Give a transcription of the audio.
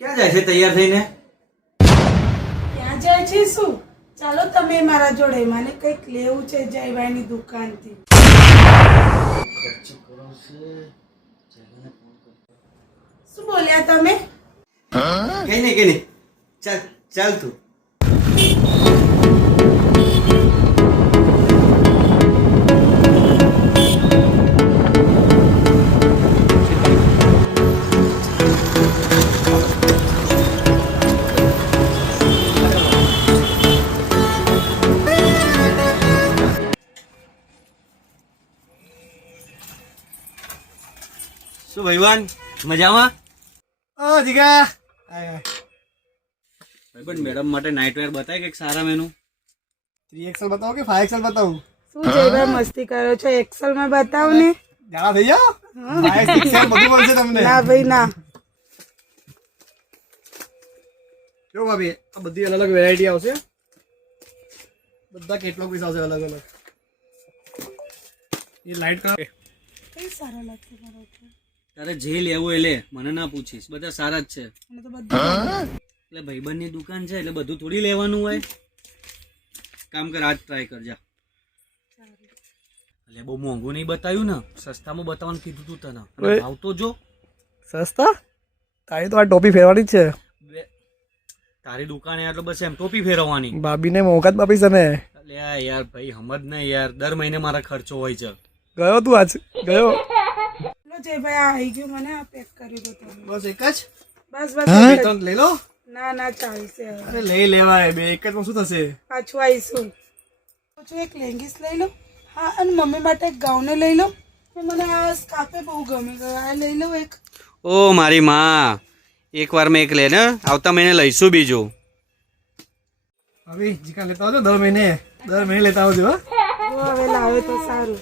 ક્યાં જાય છે તૈયાર થઈને? ક્યાં જાય છે શું? ચાલો તમે મારા જોડે, મને કંઈક લેવું છે જયભાઈની દુકાનથી. શું બોલ્યા તમે? કઈ નહીં ચાલ ચાલ તું. શું ભાઈવાન મજામાં? જીગા ભાઈબંધ મેડમ માટે નાઇટવેર બતાય કે સારા મેનુ. 3XL બતાવો કે 5XL બતાવું? શું જયભાઈ મસ્તી કરો છો? એક્સેલ માં બતાવો ને. જાણા થઈ જાઓ. 5XL બધું મળશે તમને. ના ભાઈ ના. જો ભાભી આ બધી અલગ અલગ વેરાયટી આવશે. બધા કેટલોગ પીસ આવશે અલગ અલગ. એ લાઈટ કલર કઈ સારા લાગશે મારા ઉપર? તારે જે લેવું એ લે, મને ના પૂછીશ, બધા સારા જ છે. મને તો બધું એટલે ભાઈબંધની દુકાન છે એટલે બધું થોડી લેવાનું હોય. કામ કર, આજ ટ્રાય કરજા. એટલે બહુ મોંઘું નહીં બતાવ્યું ને, સસ્તામાં બતાવવાનું કીધું તું તને. અને ભાવ તો જો સસ્તા. તારી તો આ ટોપી ફેરવાની જ છે. તારી દુકાને એટલે બસ એમ ટોપી ફેરવવાની. ભાભીને મોકાત બાપી છે ને. એટલે યાર ભાઈ સમજ ને યાર, દર મહિને મારા ખર્ચો હોય છે. ગયો તું આજ ગયો? જયભાઈ આ આવી ગયું, મને આ પેક કરી દો તમે. બસ એક જ બસ લઈ લો. ના ના ચાલશે હવે. અરે લઈ લેવાય, બે એક જ માં શું થશે? પાછું આવીશું. પાછું એક લેંગીસ લઈ લો. હા, અને મમ્મી માટે એક ગાઉને લઈ લો. મને આ સ્કાર્ફે બહુ ગમી ગયો, આ લઈ લો એક. ઓ મારી માં, એક વાર મેં એક લે ને, આવતા મહિને લઈશું બીજું. ભાભી જીકા લેતા આવજો દર મહિને લેતા આવજો. હવે લાવે તો સારું.